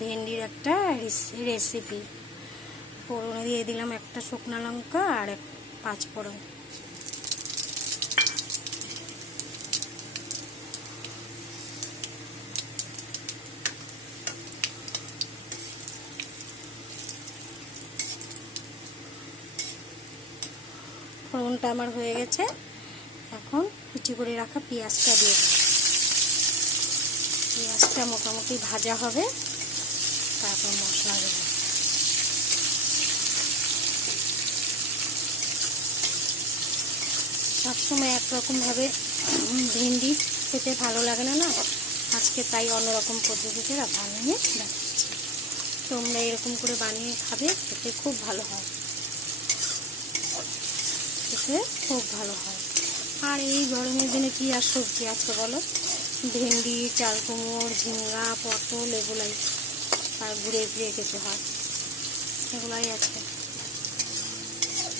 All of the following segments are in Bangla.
ভেন্ডির একটা রেসিপি। ফোড়নে দিয়ে দিলাম একটা শুকনো লঙ্কা আর 5 ফোড়ন। ফোড়নটা আমার হয়ে গেছে। এখন কুচি করে রাখা পেঁয়াজটা দিয়ে পেঁয়াজটা মোটামুটি ভাজা হবে, তারপর মশলা দেব। সবসময় একরকমভাবে ভেন্ডি খেতে ভালো লাগে না, আজকে তাই অন্যরকম পদ্ধতিতে বানিয়ে দেখাচ্ছি। তোমরা এরকম করে বানিয়ে খাবে, খেতে খুব ভালো হয়, খেতে খুব ভালো হয়। আর এই গরমের দিনে কি আর সবজি আছে বলো? ভেন্ডি, চাল কুমড়ো, ঝিঙ্গা, পটল, এগুলাই আর ঘুরে ফিরে খেতে হয়, এগুলাই আছে।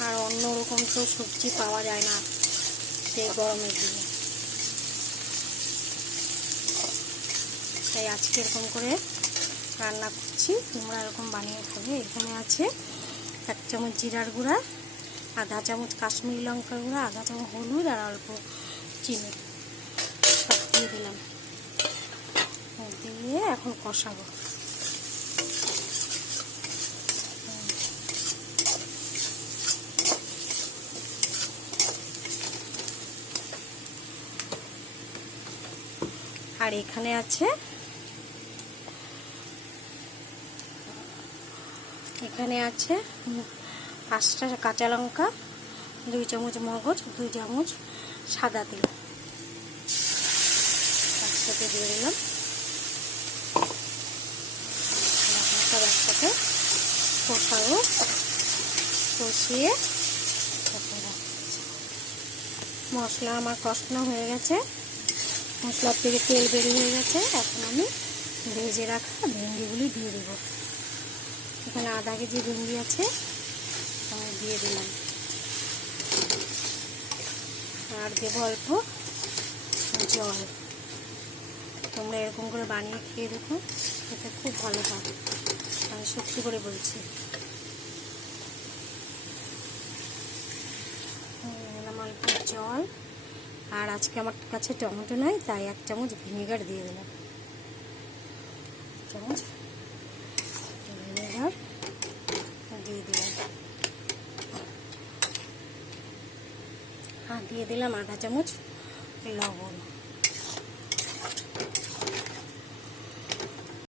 আর অন্য রকম তো সবজি পাওয়া যায় না এই গরমের দিনে, তাই আজকে এরকম করে রান্না করছি। তোমরা এরকম বানিয়ে খাবে। এখানে আছে 1 চামচ জিরার গুঁড়া, আধা চামচ কাশ্মীরি লঙ্কার গুঁড়া, আধা চামচ হলুদ আর অল্প চিনি সব দিয়ে দিলাম। দিয়ে এখন কষাবো। আর এখানে আছে এখানে আছে 5টা কাঁচা লঙ্কা, 2 চামচ মগজ, 2 চামচ সাদা তেল একসাথে দিয়ে দিলাম। সব একসাথে কষাবো। কষিয়ে মশলা আমার কষানো হয়ে গেছে, মশলার থেকে তেল বেরিয়ে হয়ে গেছে। এখন আমি ভেজে রাখা ভেন্ডিগুলি দিয়ে দেব। এখানে আধা কেজি ভেন্ডি আছে, আমি দিয়ে দিলাম। আর দেবো অল্প জল। তোমরা এরকম করে বানিয়ে খেয়ে দেখো, খেতে খুব ভালো হয়, আমি সত্যি করে বলছি। দিলাম অল্প জল। আর আজকে আমার কাছে টমেটো নয়, তাই 1 চামচ ভিনেগার দিয়ে দিলাম। 1 চামচ ভিনেগার দিয়ে দিলাম। আর দিয়ে দিলাম আধা চামচ লবণ।